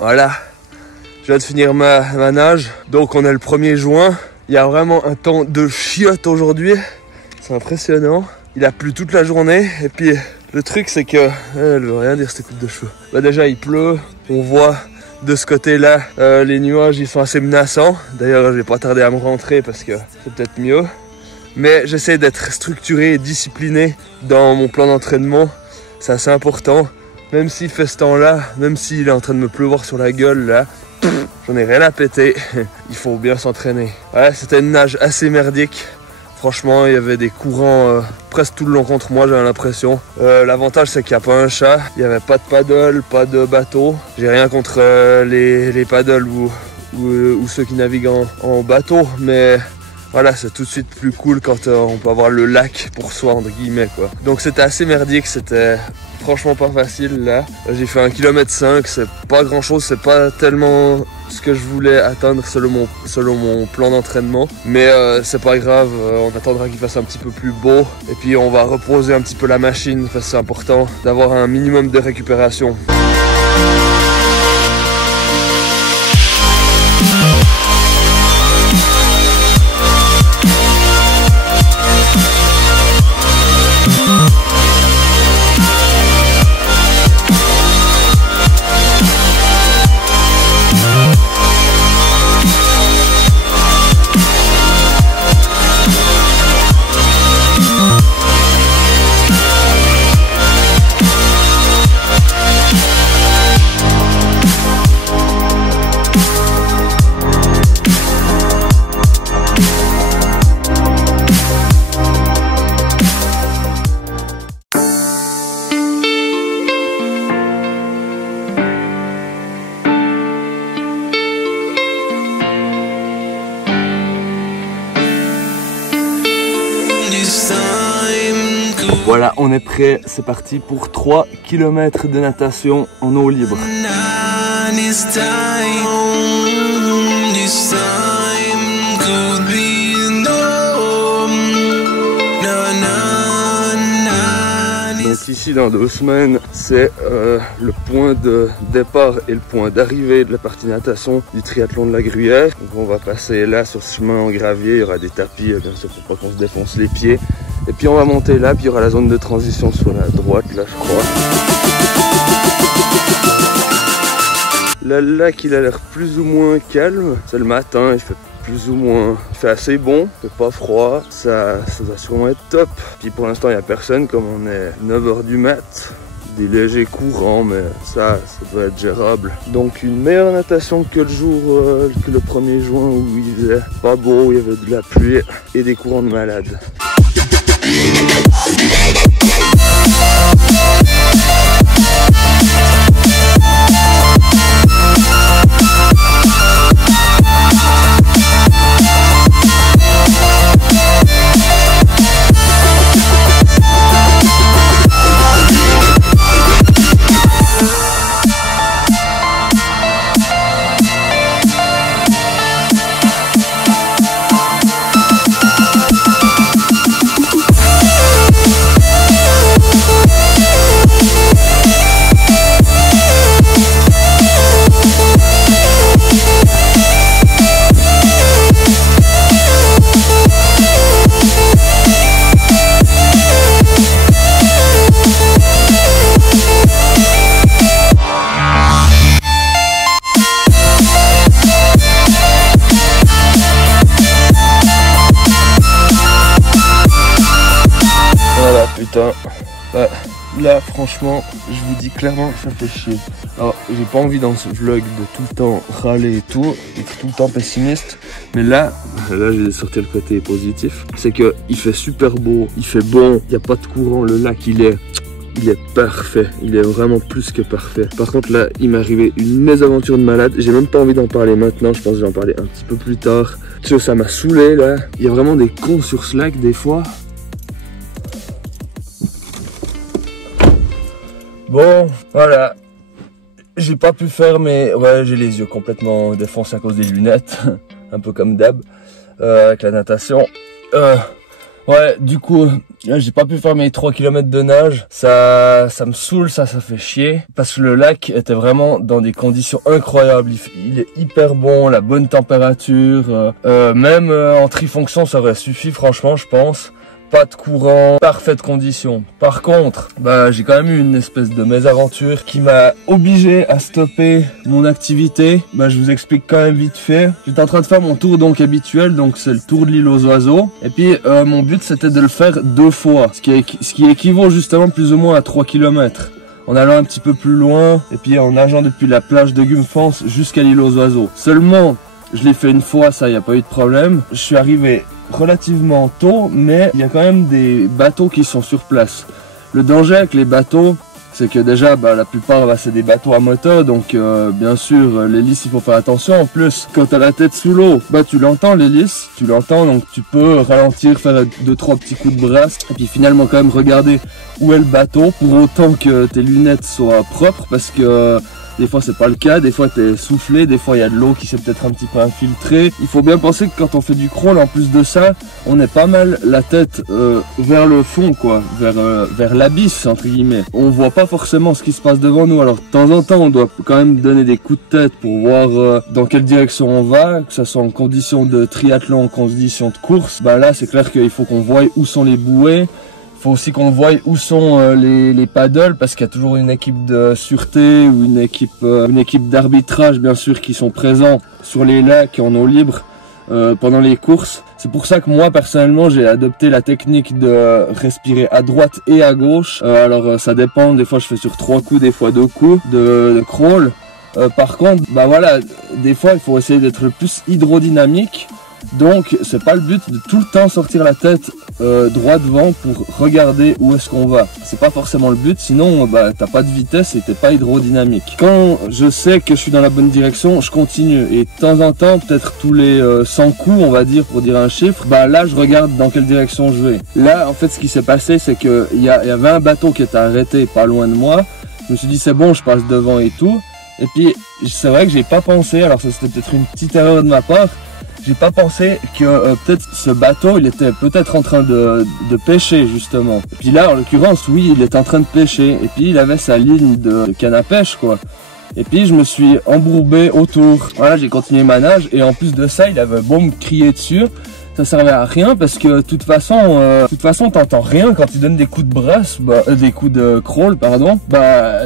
Voilà, je viens de finir ma nage, donc on est le 1er juin. Il y a vraiment un temps de chiotte aujourd'hui, c'est impressionnant. Il a plu toute la journée et puis le truc c'est que, elle veut rien dire cette coupe de cheveux. Bah déjà il pleut, on voit de ce côté-là les nuages ils sont assez menaçants. D'ailleurs je vais pas tarder à me rentrer parce que c'est peut-être mieux. Mais j'essaie d'être structuré et discipliné dans mon plan d'entraînement, c'est assez important. Même s'il fait ce temps-là, même s'il est en train de me pleuvoir sur la gueule là, j'en ai rien à péter, il faut bien s'entraîner. Ouais, c'était une nage assez merdique. Franchement, il y avait des courants presque tout le long contre moi, j'avais l'impression. L'avantage, c'est qu'il n'y a pas un chat, il n'y avait pas de paddle, pas de bateau. J'ai rien contre les paddles ou ceux qui naviguent en bateau, mais voilà, c'est tout de suite plus cool quand on peut avoir le lac pour soi, entre guillemets, quoi. Donc c'était assez merdique, c'était franchement pas facile, là. J'ai fait 1,5 km, c'est pas grand chose, c'est pas tellement ce que je voulais atteindre selon mon plan d'entraînement. Mais c'est pas grave, on attendra qu'il fasse un petit peu plus beau. Et puis on va reposer un petit peu la machine, parce que c'est important d'avoir un minimum de récupération. Voilà, on est prêt, c'est parti pour 3 km de natation en eau libre. Donc ici dans 2 semaines, c'est le point de départ et le point d'arrivée de la partie natation du triathlon de la Gruyère. Donc on va passer là sur ce chemin en gravier, il y aura des tapis bien sûr pour pas qu'on se défonce les pieds. Et puis on va monter là, puis il y aura la zone de transition sur la droite là je crois. Le lac il a l'air plus ou moins calme, c'est le matin, il fait plus ou moins, il fait assez bon, il fait pas froid, ça va sûrement être top. Puis pour l'instant il n'y a personne, comme on est 9 h du mat, des légers courants, mais ça doit être gérable. Donc une meilleure natation que le jour, que le 1er juin où il faisait pas beau, il y avait de la pluie et des courants de malade. Putain, là franchement je vous dis clairement ça fait chier. Alors j'ai pas envie dans ce vlog de tout le temps râler et tout, être tout le temps pessimiste, mais là j'ai sorti le côté positif, c'est que il fait super beau, il fait bon, il n'y a pas de courant, le lac il est parfait, il est vraiment plus que parfait. Par contre là il m'est arrivé une mésaventure de malade, j'ai même pas envie d'en parler maintenant, je pense que je vais en parler un petit peu plus tard. Tu sais, ça m'a saoulé là, il y a vraiment des cons sur ce lac des fois. Bon, voilà, j'ai pas pu faire, mais ouais, j'ai les yeux complètement défoncés à cause des lunettes, un peu comme d'hab, avec la natation. Ouais, du coup, là, j'ai pas pu faire mes 3 km de nage. Ça me saoule, ça fait chier. Parce que le lac était vraiment dans des conditions incroyables. Il est hyper bon, la bonne température. Même en trifonction, ça aurait suffi, franchement, je pense. Pas de courant, parfaite condition. Par contre, j'ai quand même eu une espèce de mésaventure qui m'a obligé à stopper mon activité. Je vous explique quand même vite fait. J'étais en train de faire mon tour donc habituel, donc c'est le tour de l'île aux oiseaux. Et puis mon but c'était de le faire 2 fois, ce qui équivaut justement plus ou moins à 3 km. En allant un petit peu plus loin et puis en nageant depuis la plage de Gumfans jusqu'à l'île aux oiseaux. Seulement, je l'ai fait une fois, ça y a pas eu de problème. Je suis arrivé relativement tôt, mais il y a quand même des bateaux qui sont sur place. Le danger avec les bateaux, c'est que déjà la plupart c'est des bateaux à moteur, donc bien sûr l'hélice il faut faire attention. En plus quand t'as la tête sous l'eau, tu l'entends l'hélice, tu l'entends, donc tu peux ralentir, faire 2-3 petits coups de brasse et puis finalement quand même regarder où est le bateau, pour autant que tes lunettes soient propres, parce que des fois c'est pas le cas, des fois t'es soufflé, des fois il y a de l'eau qui s'est peut-être un petit peu infiltrée. Il faut bien penser que quand on fait du crawl, en plus de ça, on est pas mal la tête vers le fond quoi, vers l'abysse entre guillemets. On voit pas forcément ce qui se passe devant nous, alors de temps en temps on doit quand même donner des coups de tête pour voir dans quelle direction on va, que ça soit en condition de triathlon, en condition de course. Là c'est clair qu'il faut qu'on voie où sont les bouées. Faut aussi qu'on voie où sont les paddles, parce qu'il y a toujours une équipe de sûreté ou une équipe d'arbitrage bien sûr qui sont présents sur les lacs en eau libre pendant les courses. C'est pour ça que moi personnellement j'ai adopté la technique de respirer à droite et à gauche. Alors ça dépend, des fois je fais sur 3 coups, des fois 2 coups de crawl. Par contre, des fois il faut essayer d'être le plus hydrodynamique. Donc c'est pas le but de tout le temps sortir la tête droit devant pour regarder où est-ce qu'on va. C'est pas forcément le but, sinon t'as pas de vitesse et t'es pas hydrodynamique. Quand je sais que je suis dans la bonne direction, je continue, et de temps en temps, peut-être tous les 100 coups on va dire, pour dire un chiffre, là je regarde dans quelle direction je vais. Là en fait ce qui s'est passé, c'est que il y avait un bateau qui était arrêté pas loin de moi. Je me suis dit c'est bon, je passe devant et tout. Et puis c'est vrai que j'ai pas pensé, alors ça c'était peut-être une petite erreur de ma part, j'ai pas pensé que peut-être ce bateau il était peut-être en train de pêcher justement. Et puis là en l'occurrence oui, il était en train de pêcher et puis il avait sa ligne de canne à pêche quoi. Et puis je me suis embourbé autour. Voilà, j'ai continué ma nage et en plus de ça il avait beau me crier dessus, ça servait à rien parce que de toute façon t'entends rien quand tu donnes des coups de brasse, des coups de crawl pardon,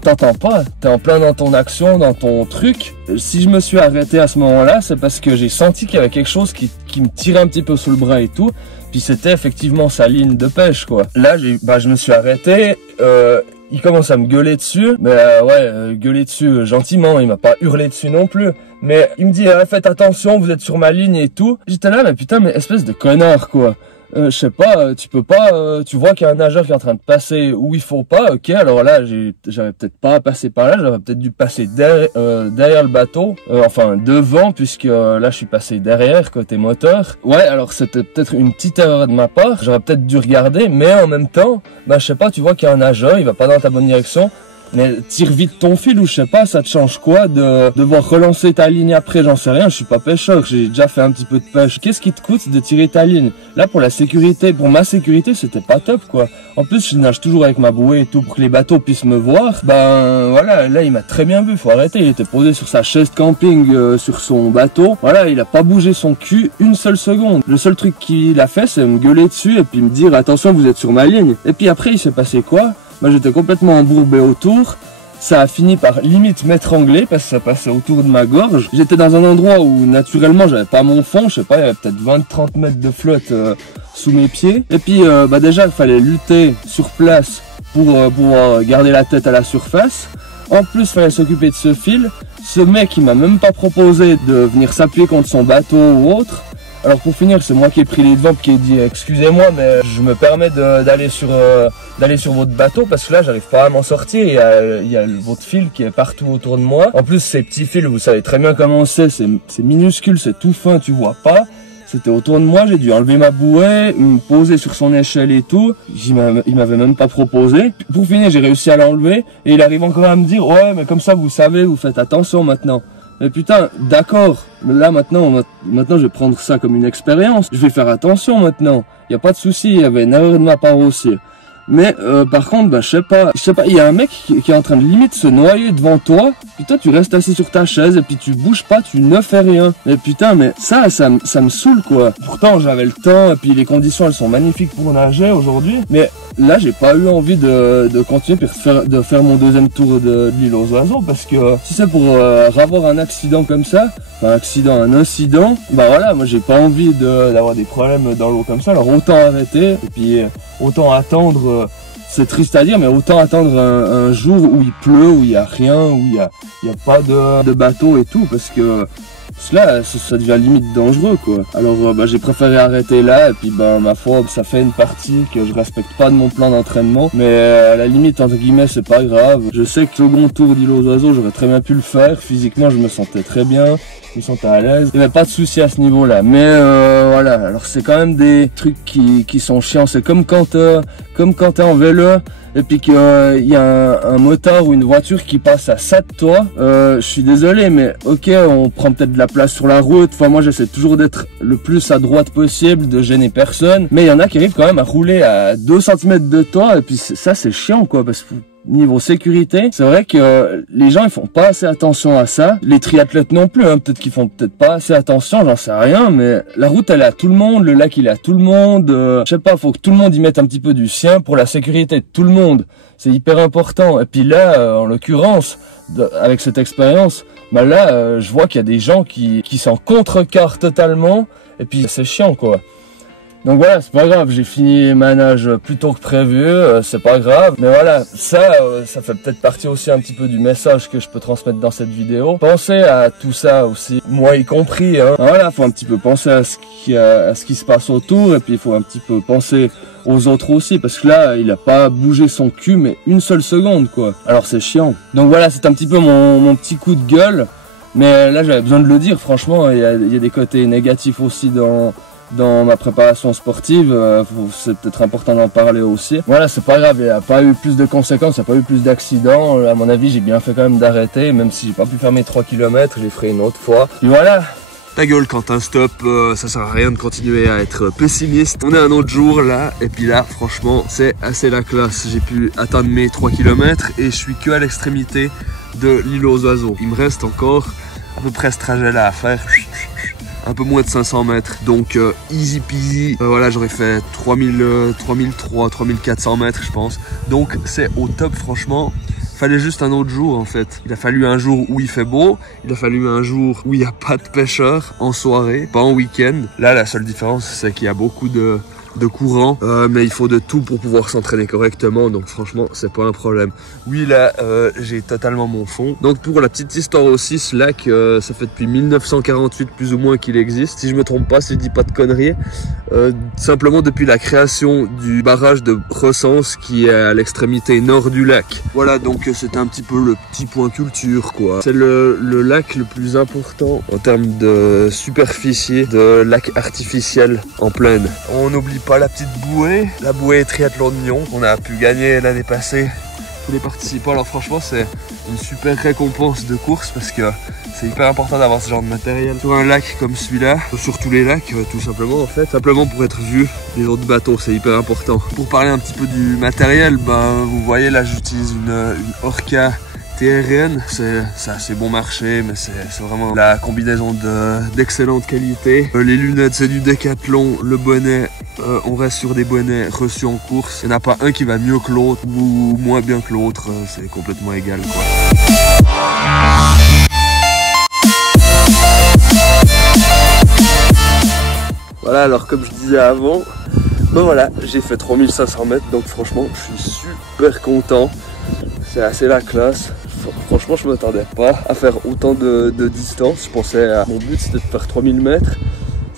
t'entends pas, t'es en plein dans ton action, dans ton truc. Si je me suis arrêté à ce moment-là, c'est parce que j'ai senti qu'il y avait quelque chose qui me tirait un petit peu sous le bras et tout, puis c'était effectivement sa ligne de pêche quoi. Là je me suis arrêté, il commence à me gueuler dessus, mais gueuler dessus gentiment, il m'a pas hurlé dessus non plus. Mais il me dit faites attention, vous êtes sur ma ligne et tout. J'étais là mais putain, mais espèce de connard quoi. Je sais pas, tu peux pas, tu vois qu'il y a un nageur qui est en train de passer où il faut pas, ok, alors là j'avais peut-être pas à passer par là, j'aurais peut-être dû passer derrière le bateau, enfin devant, puisque là je suis passé derrière côté moteur. Ouais, alors c'était peut-être une petite erreur de ma part, j'aurais peut-être dû regarder, mais en même temps, je sais pas, tu vois qu'il y a un nageur, il va pas dans ta bonne direction. Mais tire vite ton fil, ou je sais pas, ça te change quoi de devoir relancer ta ligne après, j'en sais rien, je suis pas pêcheur, j'ai déjà fait un petit peu de pêche. Qu'est-ce qui te coûte de tirer ta ligne? Là pour la sécurité, pour ma sécurité, c'était pas top quoi. En plus je nage toujours avec ma bouée et tout pour que les bateaux puissent me voir. Voilà, là il m'a très bien vu, faut arrêter, il était posé sur sa chaise de camping sur son bateau. Voilà, il a pas bougé son cul une seule seconde. Le seul truc qu'il a fait c'est me gueuler dessus et puis me dire attention vous êtes sur ma ligne. Et puis après il s'est passé quoi? J'étais complètement embourbé autour, ça a fini par limite m'étrangler parce que ça passait autour de ma gorge. J'étais dans un endroit où naturellement j'avais pas mon fond, je sais pas, il y avait peut-être 20-30 mètres de flotte sous mes pieds. Et puis déjà il fallait lutter sur place pour pouvoir garder la tête à la surface. En plus il fallait s'occuper de ce fil. Ce mec il m'a même pas proposé de venir s'appuyer contre son bateau ou autre. Alors pour finir, c'est moi qui ai pris les devants, qui ai dit excusez-moi mais je me permets d'aller sur votre bateau parce que là j'arrive pas à m'en sortir, il y a votre fil qui est partout autour de moi. En plus ces petits fils, vous savez très bien comment c'est minuscule, c'est tout fin, tu vois pas. C'était autour de moi, j'ai dû enlever ma bouée, me poser sur son échelle et tout. Il m'avait même pas proposé. Pour finir, j'ai réussi à l'enlever et il arrive encore à me dire ouais mais comme ça vous savez, vous faites attention maintenant. Mais putain, d'accord, là maintenant je vais prendre ça comme une expérience, je vais faire attention maintenant, y a pas de souci, il y avait une erreur de ma part aussi. Mais par contre, bah, je sais pas, il y a un mec qui est en train de limite se noyer devant toi, puis toi tu restes assis sur ta chaise et puis tu bouges pas, tu ne fais rien. Mais putain, mais ça me saoule quoi. Pourtant j'avais le temps et puis les conditions elles sont magnifiques pour nager aujourd'hui, mais là j'ai pas eu envie de continuer puis de faire mon deuxième tour de l'île aux oiseaux, parce que si c'est pour avoir un accident comme ça, un incident, bah voilà, moi j'ai pas envie d'avoir des problèmes dans l'eau comme ça, alors autant arrêter et puis autant attendre, c'est triste à dire, mais autant attendre un jour où il pleut, où il y a rien, où il y a pas de bateau et tout, parce que là ça devient limite dangereux quoi. Alors bah, j'ai préféré arrêter là, et puis bah ma foi ça fait une partie que je respecte pas de mon plan d'entraînement, mais à la limite entre guillemets c'est pas grave. Je sais que le second tour d'île aux oiseaux j'aurais très bien pu le faire, physiquement je me sentais très bien, je me sentais à l'aise, il n'y avait pas de souci à ce niveau là, mais voilà, alors c'est quand même des trucs qui sont chiants. C'est comme quand t'es en vélo et puis qu'il y a un motard ou une voiture qui passe à ça de toi, je suis désolé mais ok, on prend peut-être de la place sur la route, enfin moi j'essaie toujours d'être le plus à droite possible, de gêner personne, mais il y en a qui arrivent quand même à rouler à 2 cm de toi, et puis ça c'est chiant quoi, parce que niveau sécurité, c'est vrai que les gens ils font pas assez attention à ça, les triathlètes non plus, hein, peut-être qu'ils font peut-être pas assez attention, j'en sais rien, mais la route elle est à tout le monde, le lac il est à tout le monde, je sais pas, faut que tout le monde y mette un petit peu du sien pour la sécurité de tout le monde, c'est hyper important. Et puis là, en l'occurrence, avec cette expérience, bah là, je vois qu'il y a des gens qui s'en contrecarrent totalement, et puis c'est chiant quoi. Donc voilà, c'est pas grave, j'ai fini ma nage plus tôt que prévu, c'est pas grave. Mais voilà, ça fait peut-être partie aussi un petit peu du message que je peux transmettre dans cette vidéo. Pensez à tout ça aussi, moi y compris. Hein. Voilà, faut un petit peu penser à ce qui se passe autour, et puis il faut un petit peu penser aux autres aussi, parce que là, il a pas bougé son cul, mais une seule seconde, quoi. Alors c'est chiant. Donc voilà, c'est un petit peu mon petit coup de gueule. Mais là, j'avais besoin de le dire, franchement, il y a des côtés négatifs aussi dans ma préparation sportive, c'est peut-être important d'en parler aussi. Voilà, c'est pas grave, il n'y a pas eu plus de conséquences, il n'y a pas eu plus d'accidents. À mon avis, j'ai bien fait quand même d'arrêter, même si j'ai pas pu faire mes 3 km, je les ferai une autre fois. Puis voilà. Ta gueule Quentin, stop, ça sert à rien de continuer à être pessimiste. On est un autre jour là, et puis là, franchement, c'est assez la classe. J'ai pu atteindre mes 3 km et je suis que à l'extrémité de l'île aux oiseaux. Il me reste encore à peu près ce trajet là à faire. Un peu moins de 500 mètres, donc easy peasy. Voilà, j'aurais fait 3400 mètres je pense, donc c'est au top franchement. Fallait juste un autre jour en fait. Il a fallu un jour où il fait beau, il a fallu un jour où il n'y a pas de pêcheurs en soirée, pas en week-end. Là la seule différence c'est qu'il y a beaucoup de courant, mais il faut de tout pour pouvoir s'entraîner correctement, donc franchement c'est pas un problème. Oui là j'ai totalement mon fond. Donc pour la petite histoire aussi, ce lac ça fait depuis 1948 plus ou moins qu'il existe, si je me trompe pas, si je dis pas de conneries, simplement depuis la création du barrage de Recense qui est à l'extrémité nord du lac. Voilà, donc c'était un petit peu le petit point culture quoi. C'est le lac le plus important en termes de superficie de lac artificiel en plaine. On n'oublie pas la petite bouée, la bouée triathlon de Nyon qu'on a pu gagner l'année passée, tous les participants. Alors franchement c'est une super récompense de course, parce que c'est hyper important d'avoir ce genre de matériel sur un lac comme celui-là, sur tous les lacs tout simplement en fait, simplement pour être vu des autres bateaux, c'est hyper important. Pour parler un petit peu du matériel, ben vous voyez là j'utilise une Orca TRN, c'est assez bon marché, mais c'est vraiment la combinaison d'excellente qualité. Les lunettes c'est du Decathlon, le bonnet, on reste sur des bonnets reçus en course. Il n'y en a pas un qui va mieux que l'autre ou moins bien que l'autre, c'est complètement égal quoi. Voilà, alors comme je disais avant, ben voilà, j'ai fait 3500 mètres, donc franchement je suis super content. C'est assez la classe. Franchement, je ne m'attendais pas à faire autant de distance. Je pensais à mon but, c'était de faire 3000 mètres.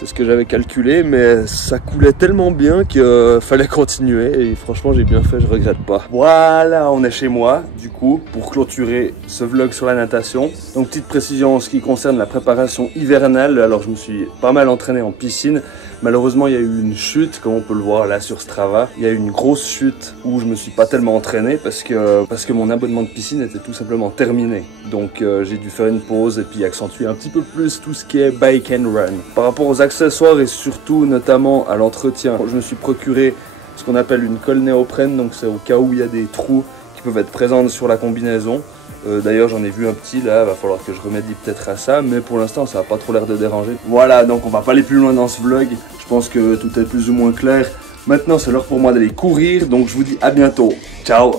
C'est ce que j'avais calculé, mais ça coulait tellement bien qu'il fallait continuer et franchement j'ai bien fait, je regrette pas. Voilà, on est chez moi du coup pour clôturer ce vlog sur la natation. Donc petite précision en ce qui concerne la préparation hivernale, alors je me suis pas mal entraîné en piscine. Malheureusement il y a eu une chute, comme on peut le voir là sur Strava. Il y a eu une grosse chute où je me suis pas tellement entraîné parce que mon abonnement de piscine était tout simplement terminé. Donc j'ai dû faire une pause et puis accentuer un petit peu plus tout ce qui est bike and run. Par rapport aux accessoires et surtout notamment à l'entretien, je me suis procuré ce qu'on appelle une colle néoprène, donc c'est au cas où il y a des trous qui peuvent être présents sur la combinaison. D'ailleurs j'en ai vu un petit là, va falloir que je remédie peut-être à ça, mais pour l'instant ça n'a pas trop l'air de déranger. Voilà, donc on va pas aller plus loin dans ce vlog, je pense que tout est plus ou moins clair. Maintenant c'est l'heure pour moi d'aller courir, donc je vous dis à bientôt, ciao.